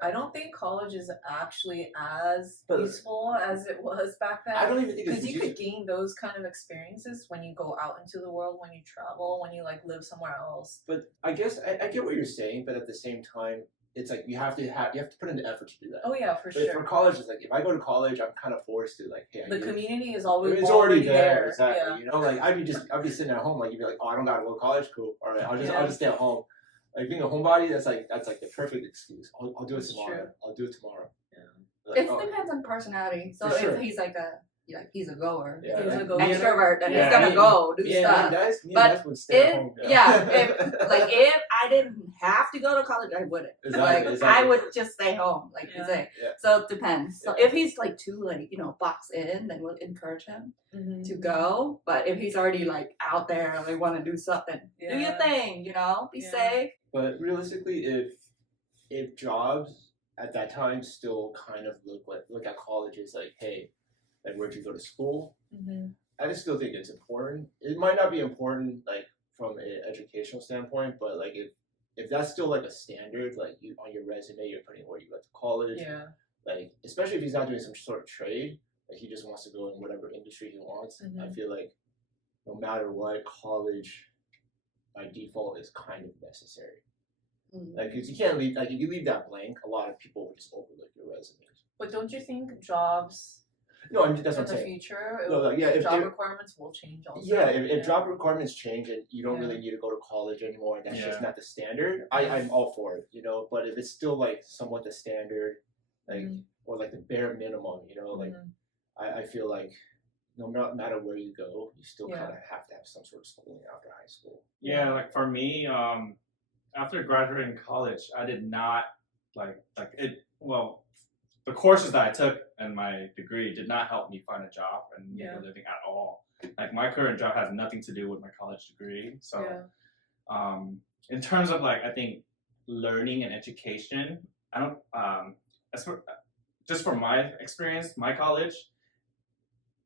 I don't think college is actually as useful as it was back then. I don't even think it's because you could gain those kind of experiences when you go out into the world, when you travel, when you like live somewhere else. But I guess I get what you're saying, but at the same time, it's like you have to put in the effort to do that. Oh yeah, for but sure. For college, it's like if I go to college, I'm kind of forced to like, hey, the community is always it's already there. Exactly. Yeah. You know, like I'd be sitting at home, like you'd be like, oh, I don't gotta go to college, cool. All right, I'll just stay at home. Like being a homebody, that's like the perfect excuse. I'll do it tomorrow. True. I'll do it tomorrow. Yeah. Like, it depends on personality. So if he's like he's a goer, yeah, he's a goer. Extrovert, and he's gonna go do stuff. But would stay at home. If I didn't have to go to college, I wouldn't. Exactly. I would just stay home, like you say. Yeah. So it depends. So if he's like too boxed in, then we'll encourage him to go. But if he's already like out there and they want to do something, do your thing. Be safe. But realistically, if jobs at that time still kind of look at colleges like, hey, like where'd you go to school? I just still think it's important. It might not be important like from an educational standpoint, but like if that's still like a standard, like you on your resume, you're putting where you went to college. Yeah. Like especially if he's not doing some sort of trade, like he just wants to go in whatever industry he wants. I feel like no matter what, college by default is kind of necessary. Like, because you can't leave. Like, if you leave that blank, a lot of people will just overlook your resume. But don't you think jobs? No, I mean that's what I'm in the saying. future, if job requirements will change also. Yeah, if job requirements change and you don't really need to go to college anymore, and that's just not the standard, I'm all for it, But if it's still like somewhat the standard, like or like the bare minimum, like I feel like no matter where you go, you still kind of have to have some sort of schooling after high school. Yeah, like for me, after graduating college, I did not like it. Well, the courses that I took and my degree did not help me find a job and make a living at all. Like my current job has nothing to do with my college degree. So, in terms of like, I think learning and education, I don't. Just from my experience, my college,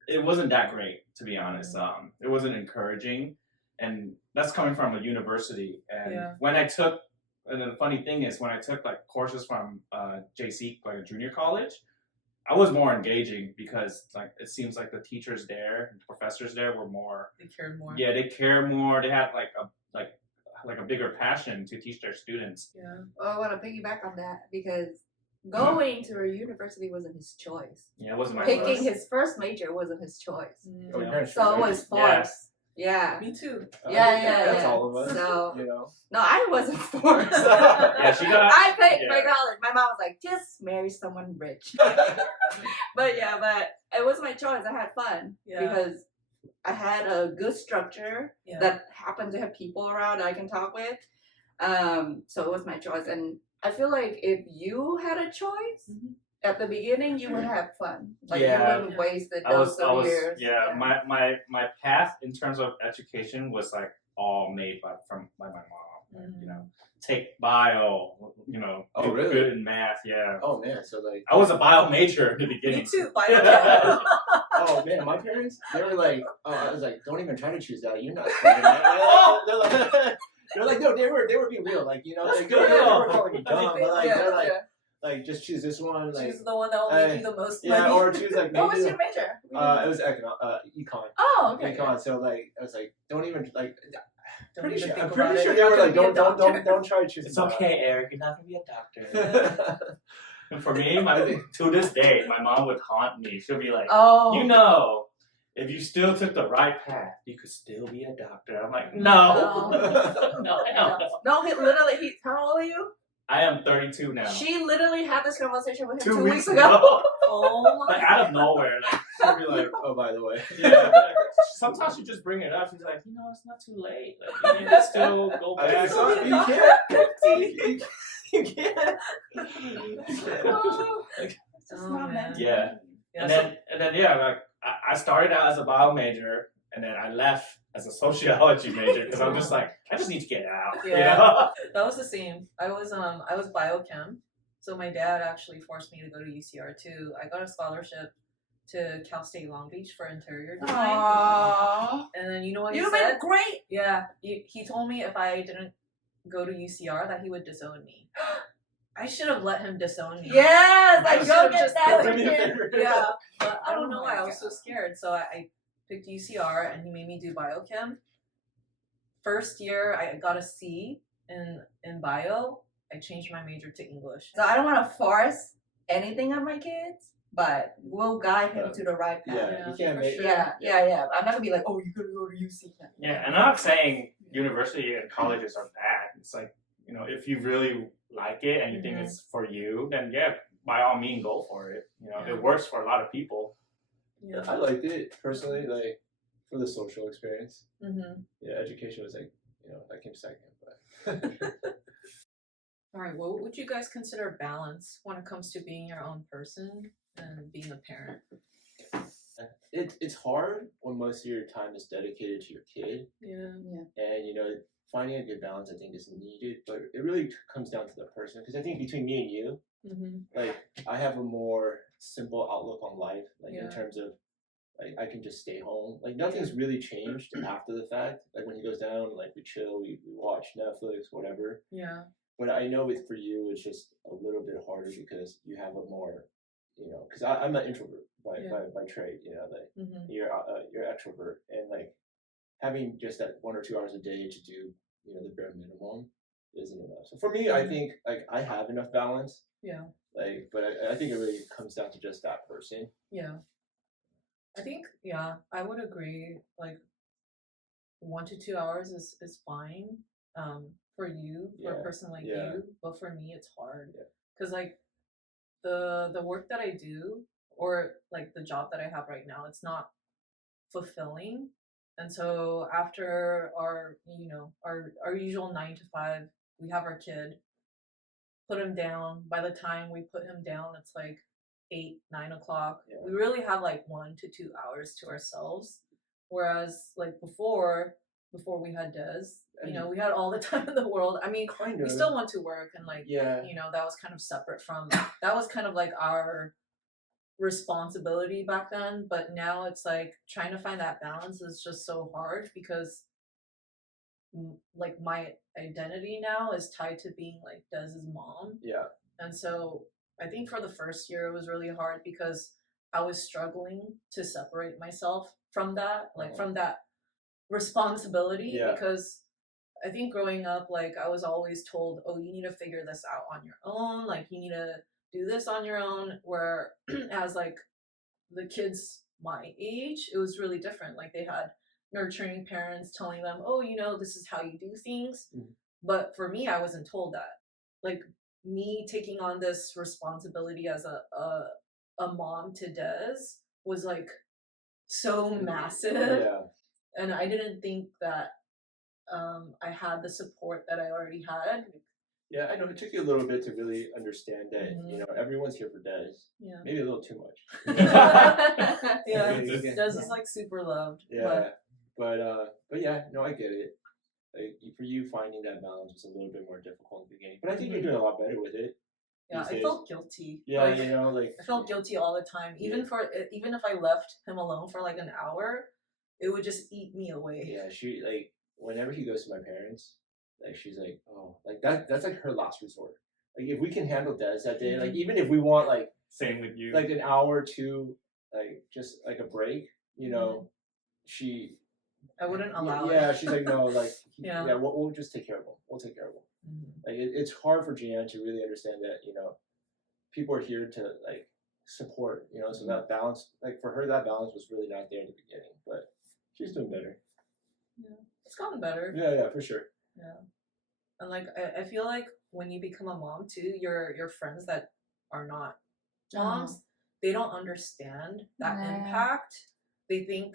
it wasn't that great, to be honest. It wasn't encouraging. And that's coming from a university. And when I took, and then the funny thing is, when I took like courses from JC, like a junior college, I was more engaging because like it seems like the teachers there, the professors there were more. They cared more. Yeah, they care more. They had like a bigger passion to teach their students. Yeah. Well, I want to piggyback on that because going to a university wasn't his choice. Yeah, it wasn't my choice. Picking his first major wasn't his choice. So it was forced. Yeah. Me too. That's all of us. So, no, I wasn't forced. I picked my college. My mom was like, just marry someone rich. but it was my choice. I had fun because I had a good structure that happened to have people around that I can talk with. So it was my choice. And I feel like if you had a choice, at the beginning, you would have fun. Like you wouldn't waste those years. Yeah, my path in terms of education was like all made by my mom. Take bio. Oh, do really? Good in math. Yeah. Oh man, so like I was a bio major in the beginning. Me too. Bio. Oh man, my parents, they were like, I was like, don't even try to choose that. You're not. They're like, no, they were being real. Like they were calling me dumb, but they're like. Like just choose this one. Like, choose the one that will make you the most money. Yeah, or choose like. What was your major? It was econ. Oh, okay. Econ. So like, I was like, don't even like. I'm pretty sure they were like, don't try to choose. It's okay, Eric. You're not gonna be a doctor. And for me, to this day, my mom would haunt me. She'll be like, if you still took the right path, you could still be a doctor. I'm like, no, no. No, literally, how old are you? I am 32 now. She literally had this conversation with him 2 weeks ago. Oh my! Like out of nowhere, like she'll be like, "Oh, by the way." Yeah. Sometimes she just bring it up. She's like, it's not too late. Like, you can still go back. You can't. It's just not meant. Yeah. And then like I started out as a bio major, and then I left as a sociology major because I'm just like, I just need to get out. Yeah, that was the same. I was biochem, so my dad actually forced me to go to UCR too. I got a scholarship to Cal State Long Beach for interior design. Aww. And then you know what he said? Been great. Yeah, he told me if I didn't go to UCR that he would disown me. I should have let him disown me. Yes, I like should've go get just that done it. again. Yeah, but I don't Oh know my why I was so God. scared. So I picked UCR, and he made me do biochem. First year, I got a C in bio. I changed my major to English. So I don't want to force anything on my kids, but we'll guide him to the right path. Yeah, you can't for make. sure. Yeah. I'm not gonna be like, oh, you're gonna go to UC. Yeah, and I'm not saying university and colleges are bad. It's like, you know, if you really like it and you think it's for you, then yeah, by all means go for it. You know, it works for a lot of people. Yeah. I liked it personally, like for the social experience. Mm-hmm. Yeah, education was like, that came second, but. All right. What would you guys consider balance when it comes to being your own person and being a parent? It's hard when most of your time is dedicated to your kid, Yeah. and finding a good balance I think is needed, but it really comes down to the person, because I think between me and you, like I have a more simple outlook on life, like in terms of like I can just stay home, like nothing's really changed after the fact. Like when he goes down, like we chill, we watch Netflix, whatever. Yeah. But I know for you it's just a little bit harder because you have a more, because I'm an introvert by trade, like you're extrovert, and like having just that 1 or 2 hours a day to do the bare minimum isn't enough. So for me, I think like I have enough balance. Yeah. Like, but I think it really comes down to just that person. Yeah. I think I would agree. Like 1 to 2 hours is fine. For you, for a person like you, but for me it's hard. Because like the work that I do, or like the job that I have right now, it's not fulfilling. And so after our usual 9 to 5, we have our kid, put him down. By the time we put him down, it's like 8, 9 o'clock. Yeah. We really have like 1 to 2 hours to ourselves. Whereas like before we had Des, we had all the time in the world. I mean, kind we of still went to work, and like, yeah, that was kind of separate from, that was kind of like our responsibility back then. But now it's like trying to find that balance is just so hard, because like my identity now is tied to being like Dez's mom. Yeah. And so I think for the first year it was really hard, because I was struggling to separate myself from that, like from that responsibility. Yeah. Because I think growing up, like I was always told, oh, you need to figure this out on your own, like you need to do this on your own, where as like the kids my age, it was really different. Like they had nurturing parents telling them, oh, this is how you do things. But for me, I wasn't told that. Like me taking on this responsibility as a mom to Des was like so massive. Yeah. And I didn't think that I had the support that I already had. Yeah, I know it took you a little bit to really understand that everyone's here for Des. Yeah. Maybe a little too much. Yeah, Des is like super loved. Yeah, but yeah, no, I get it. Like for you, finding that balance was a little bit more difficult in the beginning, but I think you're doing a lot better with it. Yeah, I felt guilty. Yeah, like I felt guilty all the time. Even if I left him alone for like an hour, it would just eat me away. Yeah, she like whenever he goes to my parents, like she's like, oh, like that's like her last resort. Like if we can handle Des that day, like even if we want like same with you, like an hour or two, like just like a break, she. I wouldn't allow it. Yeah, she's like, no, like, we'll just take care of him. We'll take care of him. Like, it's hard for Jeanne to really understand that, people are here to, like, support, so that balance, like, for her, that balance was really not there in the beginning, but she's doing better. Yeah, it's gotten better. Yeah, for sure. Yeah. And, like, I feel like when you become a mom, too, your friends that are not moms, they don't understand that impact. They think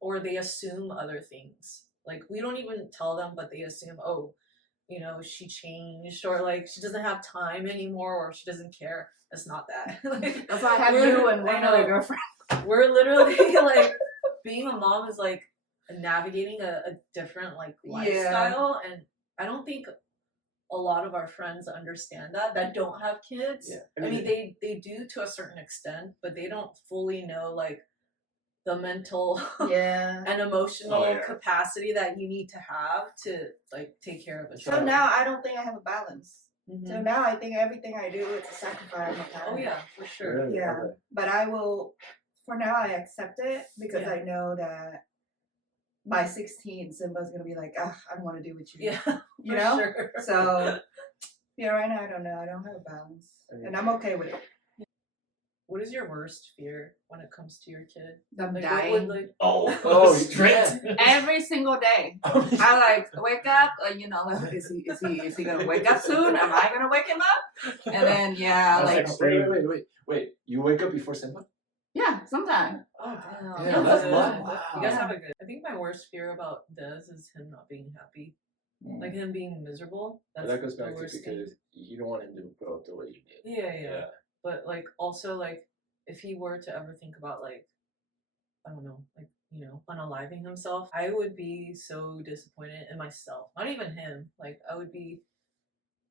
or they assume other things. Like we don't even tell them, but they assume, oh, she changed, or like she doesn't have time anymore, or she doesn't care. It's not that. Like, that's why I have you and one other girlfriend. We're literally like being a mom is like navigating a different like lifestyle, and I don't think a lot of our friends understand that don't have kids. Yeah. I mean they do to a certain extent, but they don't fully know like the mental and emotional capacity that you need to have to like take care of a child. So now I don't think I have a balance. So now I think everything I do is a sacrifice. Oh yeah, for sure. Really? Yeah, Okay. but I will. For now, I accept it because I know that by 16, Simba's gonna be like, I don't want to do with you. Yeah, you know. Sure. So yeah, right now I don't know. I don't have a balance, and I'm okay with it. What is your worst fear when it comes to your kid? Them Like, dying. what would, like, Oh, straight. Every single day. I like wake up, like, is he gonna wake up soon? Am I gonna wake him up? And then That's like wait. You wake up before Simba? yeah, sometimes. oh damn. Yeah, that's good. wow. You guys have a good. I think my worst fear about Des is him not being happy, like him being miserable. But that goes the back to worst because thing. you don't want him to grow up the way you did. Yeah. But like also like if he were to ever think about like I don't know like unaliving himself, I would be so disappointed in myself. Not even him. Like that would be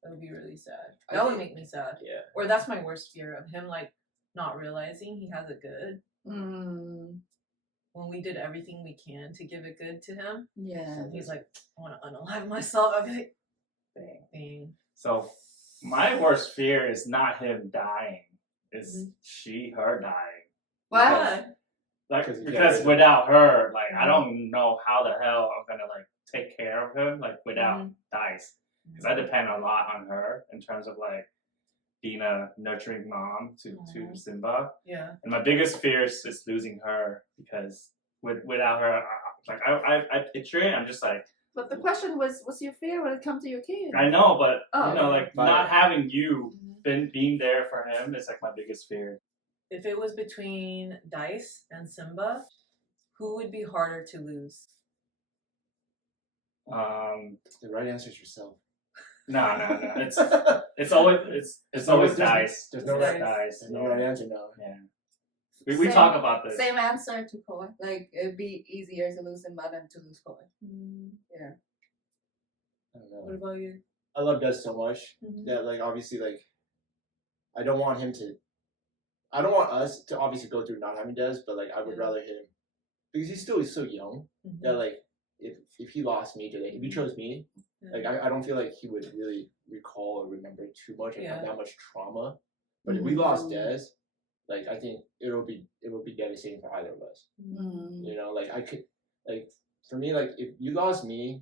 really sad. That would make me sad. Yeah. Or that's my worst fear of him like not realizing he has it good. When we did everything we can to give it good to him. Yeah. He's like, I want to unalive myself. I'd be like, dang. So my worst fear is not him dying. It's her dying. What? Because without her, like I don't know how the hell I'm gonna like take care of him like without Dice. Because I depend a lot on her in terms of like being a nurturing mom to Simba. Yeah. And my biggest fear is losing her because without her, I picture it. I'm just like. But the question was, what's your fear when it comes to your kid? I know, but like But, not having you being there for him is like my biggest fear. If it was between Dice and Simba, who would be harder to lose? The right answer is yourself. No. It's always Dice. There's no Dice. Dice. There's no right answer now. Yeah. We talk about this. Same answer to Koi. Like it'd be easier to lose Simba than to lose Koi. Yeah. I don't know. What about you? I love Des so much that like obviously like I don't want us to obviously go through not having Des, but like I would rather him because he's still so young that like if he lost me today, if he chose me, like I don't feel like he would really recall or remember too much and have that much trauma. But if we lost Des, like I think it will be devastating for either of us. You know, like I could like for me like if you lost me,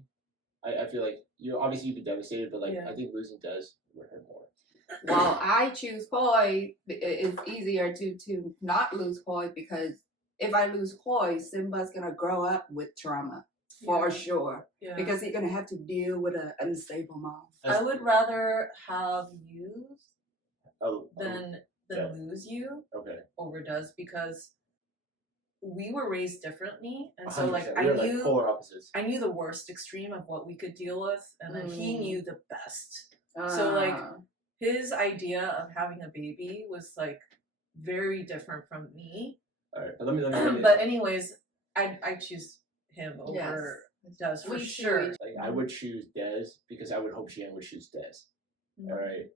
I feel like you'd be devastated, but like I think losing Des would hurt more. Well, I choose Koi. It's easier to not lose Koi because if I lose Koi, Simba's gonna grow up with trauma for sure. Yeah. Because he's gonna have to deal with an unstable mom. I would rather have you than lose you over Des because we were raised differently, and so like I knew polar opposites. I knew the worst extreme of what we could deal with, and then he knew the best. So like his idea of having a baby was like very different from me. All right, let me. But anyways, I choose him over Des for sure. Like I would choose Des because I would hope Xian would choose Des. All right,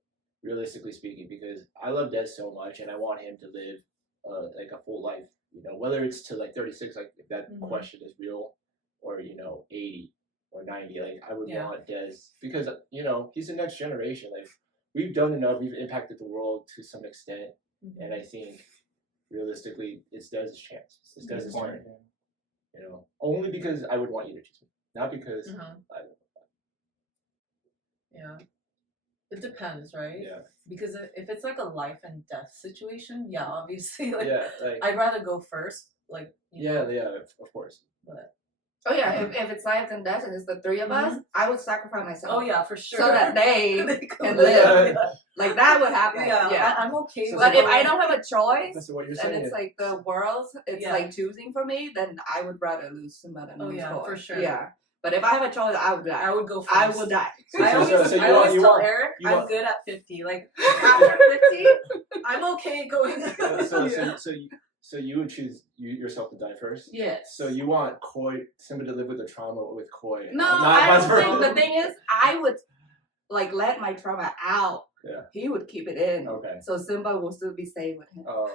realistically speaking, because I love Des so much, and I want him to live like a full life. You know, whether it's to like 36, like if that question is real, or 80 or 90, like I would want Des because he's the next generation. Like we've done enough, we've impacted the world to some extent, and I think realistically, it's Des' chance. It's Des' turn. Only because I would want you to choose me, not because I. Yeah. It depends, right? Yeah. Because if it's like a life and death situation, obviously, like I'd rather go first, like of course. But if it's life and death and it's the three of us, I would sacrifice myself. Oh yeah, for sure. So that they can live. Like that would happen. Yeah. I'm okay. So but if I don't have a choice, that's what you're and it's like the world, it's like choosing for me, then I would rather lose somebody than lose Koi. For sure. Yeah. But if I have a choice, I would die. I would go first. I will die. I always tell Eric I'm good at 50. Like after 50, I'm okay going. So you would choose yourself to die first? Yes. So you want Simba to live with the trauma with Koi? No, I don't think. The thing is, I would like let my trauma out. Yeah. He would keep it in. Okay. So Simba will still be staying with him. Oh,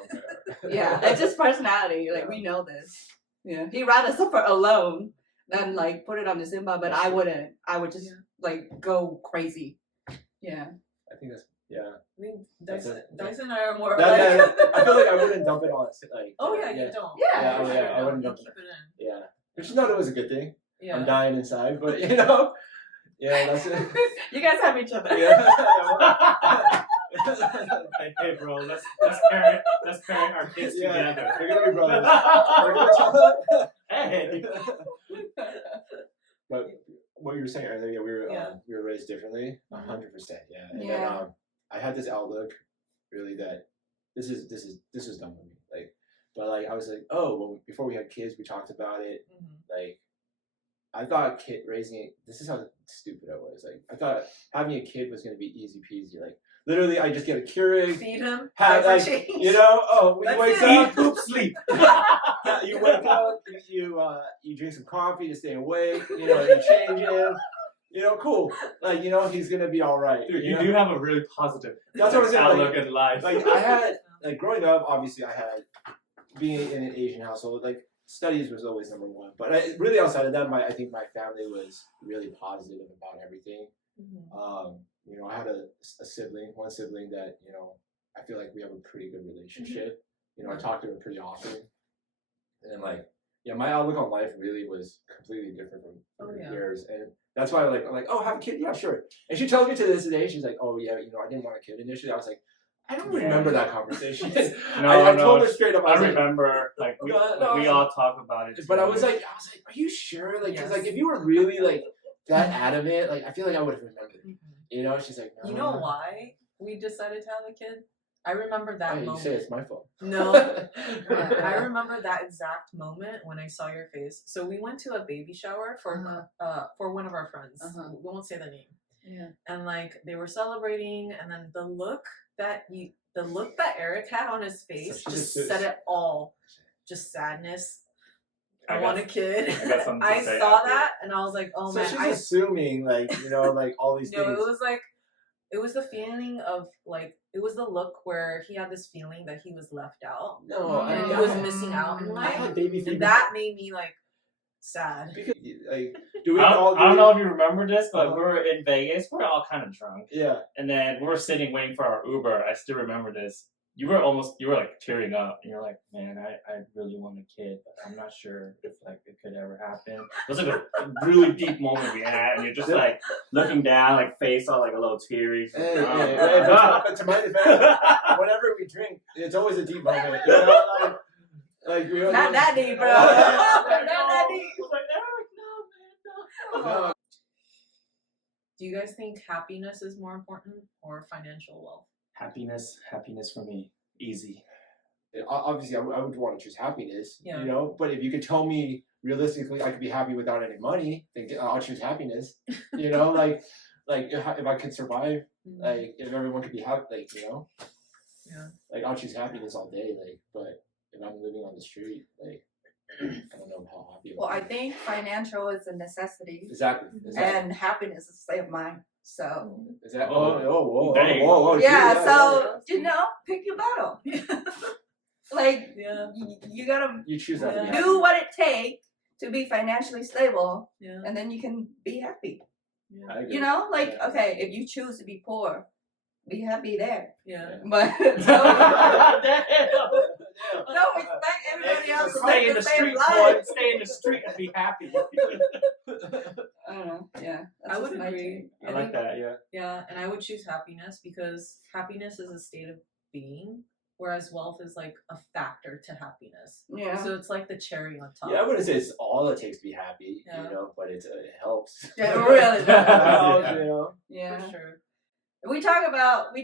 okay. Yeah, it's just personality. Like we know this. Yeah. He'd rather suffer alone than like put it on the Simba, but I wouldn't. I would just like go crazy. Yeah. I think that's yeah. I think That's Dyson and I are more That, like. I feel like I wouldn't dump it on like. Oh yeah, you don't. Yeah, for yeah, sure. I wouldn't You dump keep it in. Yeah, which is not always a good thing. Yeah. I'm dying inside, but you know, yeah, that's it. You guys have each other. Yeah. Hey, bro, let's parent our kids together. We're gonna be brothers. We're gonna Hey. But what you were saying earlier, yeah, we were raised differently, 100%. Yeah. And then, I had this outlook, really, that this is dumb with me. Like, but like I was like, oh, well, before we had kids, we talked about it. Like, I thought raising it. This is how stupid I was. Like, I thought having a kid was gonna be easy peasy. Like, literally, I just get a Keurig, feed him, have like, you know, you wake up, Poop, sleep. you wake up, you drink some coffee to stay awake. You know, you change him. You know, cool. Like, you know, he's gonna be all right. Dude, you do have a really positive That's what I was saying, outlook in life. Like, I had, like, growing up, obviously, I had, being in an Asian household, like, studies was always number one. But really outside of that, I think my family was really positive about everything. You know, I had one sibling that, you know, I feel like we have a pretty good relationship. You know, I talk to her pretty often. And then, like, yeah, my outlook on life really was completely different from yours. And that's why I'm like, oh, have a kid? Yeah, sure. And she tells me to this day, she's like, oh, yeah, you know, I didn't want a kid initially. I was like, I don't remember that conversation. I told her straight up. I remember, like, we all talk about it. But I was like, are you sure? Like, because like if you were really like that adamant, like I feel like I would have remembered. You know, she's like, no. You know why we decided to have a kid? I remember that moment. You say it's my fault. No, I remember that exact moment when I saw your face. So we went to a baby shower for one of our friends. We won't say the name. Yeah. And like they were celebrating, and then the look that Eric had on his face just said it all. Just sadness. I want a kid. I saw that and I was like, oh man. She's assuming like, you know, like all these things. No, it was the feeling of like, it was the look where he had this feeling that he was left out. No, and he was missing out in life. And that made me like sad. Because like, I don't know if you remember this, but we were in Vegas. We're all kind of drunk. Yeah. And then we're sitting waiting for our Uber. I still remember this. You were like tearing up, and you're like, man, I really want a kid, but I'm not sure if like it could ever happen. It was like a really deep moment we had, and you're just like looking down, like face all like a little teary. But to my defense, whenever we drink, it's always a deep moment. You know, like we not that deep, bro. Not that deep. No. Do you guys think happiness is more important or financial wealth? Happiness for me, easy. Obviously, I would want to choose happiness, you know. But if you could tell me realistically, I could be happy without any money, then I'll choose happiness. You know, like if I could survive, like if everyone could be happy, like you know, like I'll choose happiness all day. Like, but if I'm living on the street, like I don't know how happy. Well, I think financial is a necessity. Exactly. And happiness is a state of mind. So. Is that? Whoa. Yeah. So you know, pick your battle. Like you gotta. You choose that. Do what it takes to be financially stable, and then you can be happy. Yeah. You know, like okay, if you choose to be poor, be happy there. Yeah. But no, expect everybody else to stay in the street, boy. Stay in the street and be happy. I don't know. Yeah, I would agree. I like that. Yeah. Yeah, and I would choose happiness because happiness is a state of being, whereas wealth is like a factor to happiness. Yeah. So it's like the cherry on top. Yeah, I wouldn't say it's all it takes to be happy, you know, but it helps. Yeah, it really does. You know? Yeah. For sure. We talk about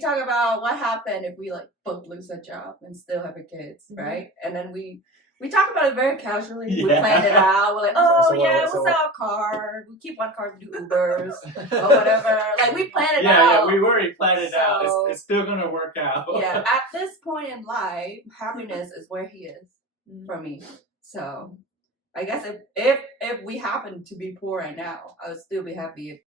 what happened if we like both lose a job and still have a kids, right? And then we talk about it very casually. We plan it out. We're like, we'll sell a car. We keep one car to do Ubers or whatever. Like we plan it out. Yeah, we already planned it out. It's still gonna work out. Yeah, at this point in life, happiness is where he is for me. So I guess if we happen to be poor right now, I would still be happy if